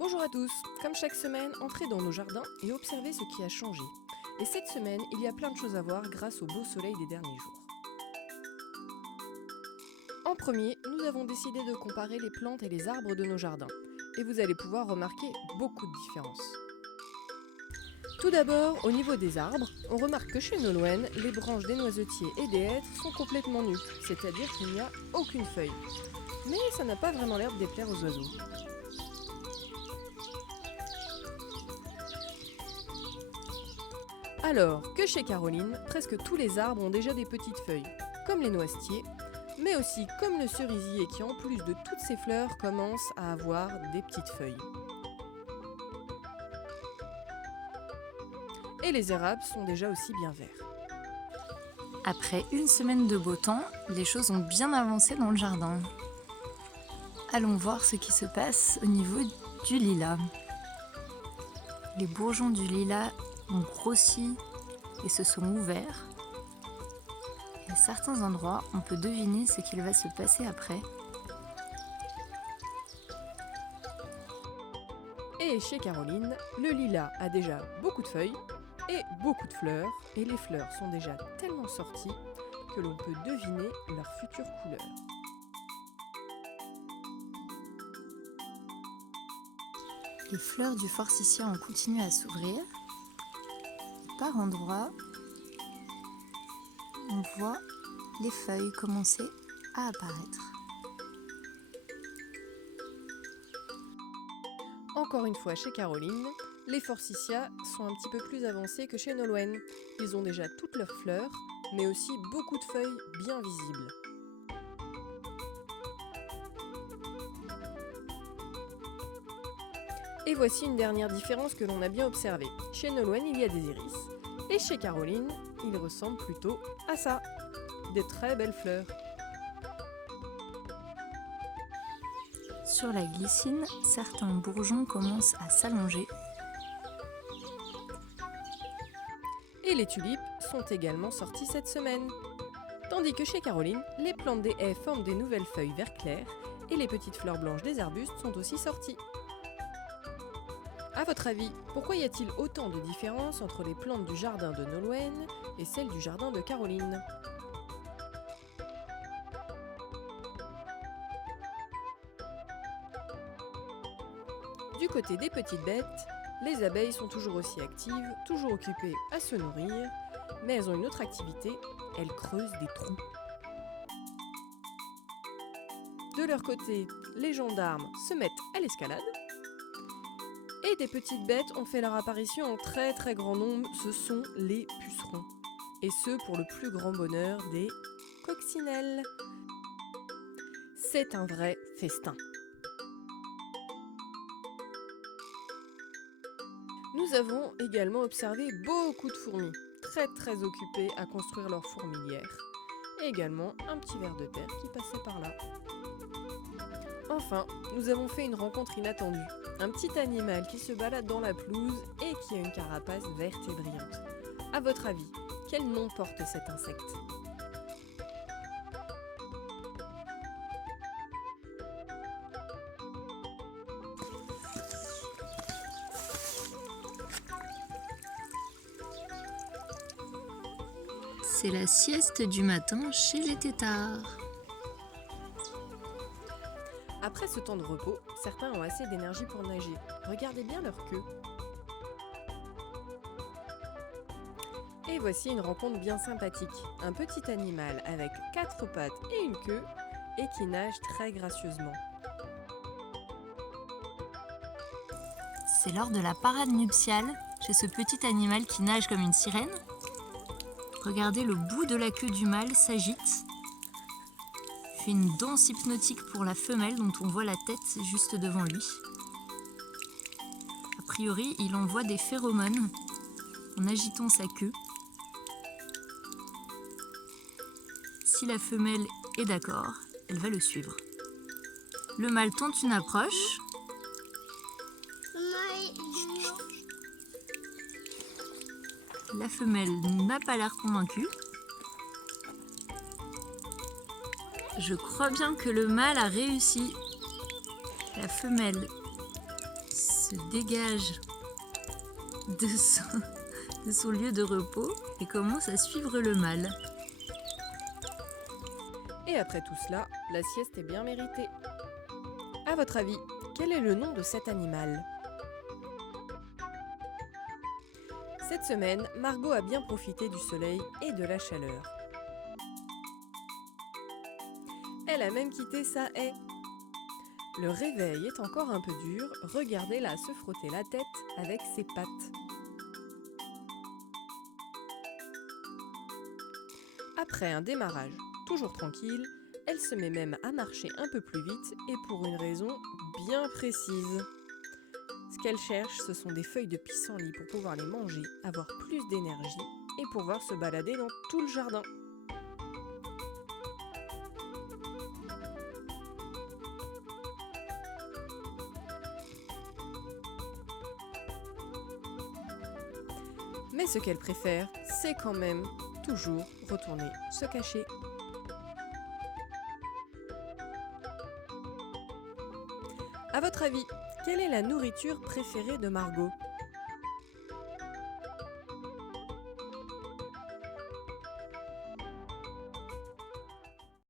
Bonjour à tous, comme chaque semaine, entrez dans nos jardins et observez ce qui a changé. Et cette semaine, il y a plein de choses à voir grâce au beau soleil des derniers jours. En premier, nous avons décidé de comparer les plantes et les arbres de nos jardins. Et vous allez pouvoir remarquer beaucoup de différences. Tout d'abord, au niveau des arbres, on remarque que chez Nolwenn, les branches des noisetiers et des hêtres sont complètement nues, c'est-à-dire qu'il n'y a aucune feuille. Mais ça n'a pas vraiment l'air de déplaire aux oiseaux. Alors que chez Caroline, presque tous les arbres ont déjà des petites feuilles, comme les noisetiers, mais aussi comme le cerisier qui en plus de toutes ses fleurs commence à avoir des petites feuilles. Et les érables sont déjà aussi bien verts. Après une semaine de beau temps, les choses ont bien avancé dans le jardin. Allons voir ce qui se passe au niveau du lilas. Les bourgeons du lilas ont grossi et se sont ouverts. Et à certains endroits, on peut deviner ce qu'il va se passer après. Et chez Caroline, le lilas a déjà beaucoup de feuilles et beaucoup de fleurs, et les fleurs sont déjà tellement sorties que l'on peut deviner leur future couleur. Les fleurs du forsythia ont continué à s'ouvrir. Par endroits, on voit les feuilles commencer à apparaître. Encore une fois chez Caroline, les forsythias sont un petit peu plus avancés que chez Nolwenn. Ils ont déjà toutes leurs fleurs, mais aussi beaucoup de feuilles bien visibles. Et voici une dernière différence que l'on a bien observée. Chez Nolwenn, il y a des iris, et chez Caroline, ils ressemblent plutôt à ça. Des très belles fleurs. Sur la glycine, certains bourgeons commencent à s'allonger. Et les tulipes sont également sorties cette semaine. Tandis que chez Caroline, les plantes des haies forment des nouvelles feuilles vert clair et les petites fleurs blanches des arbustes sont aussi sorties. A votre avis, pourquoi y a-t-il autant de différences entre les plantes du jardin de Nolwenn et celles du jardin de Caroline ? Du côté des petites bêtes, les abeilles sont toujours aussi actives, toujours occupées à se nourrir, mais elles ont une autre activité, elles creusent des trous. De leur côté, les gendarmes se mettent à l'escalade, et des petites bêtes ont fait leur apparition en très très grand nombre, ce sont les pucerons. Et ce pour le plus grand bonheur des coccinelles. C'est un vrai festin. Nous avons également observé beaucoup de fourmis, très très occupées à construire leur fourmilière. Et également un petit ver de terre qui passait par là. Enfin, nous avons fait une rencontre inattendue. Un petit animal qui se balade dans la pelouse et qui a une carapace verte et brillante. À votre avis, quel nom porte cet insecte ? C'est la sieste du matin chez les têtards. Après ce temps de repos, certains ont assez d'énergie pour nager. Regardez bien leur queue. Et voici une rencontre bien sympathique. Un petit animal avec 4 pattes et une queue et qui nage très gracieusement. C'est lors de la parade nuptiale chez ce petit animal qui nage comme une sirène. Regardez, le bout de la queue du mâle s'agite. Il fait une danse hypnotique pour la femelle dont on voit la tête juste devant lui. A priori, il envoie des phéromones en agitant sa queue. Si la femelle est d'accord, elle va le suivre. Le mâle tente une approche. La femelle n'a pas l'air convaincue. Je crois bien que le mâle a réussi. La femelle se dégage de son lieu de repos et commence à suivre le mâle. Et après tout cela, la sieste est bien méritée. À votre avis, quel est le nom de cet animal ? Cette semaine, Margot a bien profité du soleil et de la chaleur. Elle a même quitté sa haie. Le réveil est encore un peu dur, regardez-la se frotter la tête avec ses pattes. Après un démarrage toujours tranquille, elle se met même à marcher un peu plus vite et pour une raison bien précise. Ce qu'elle cherche, ce sont des feuilles de pissenlit pour pouvoir les manger, avoir plus d'énergie et pouvoir se balader dans tout le jardin. Mais ce qu'elle préfère, c'est quand même toujours retourner se cacher. À votre avis, quelle est la nourriture préférée de Margot ?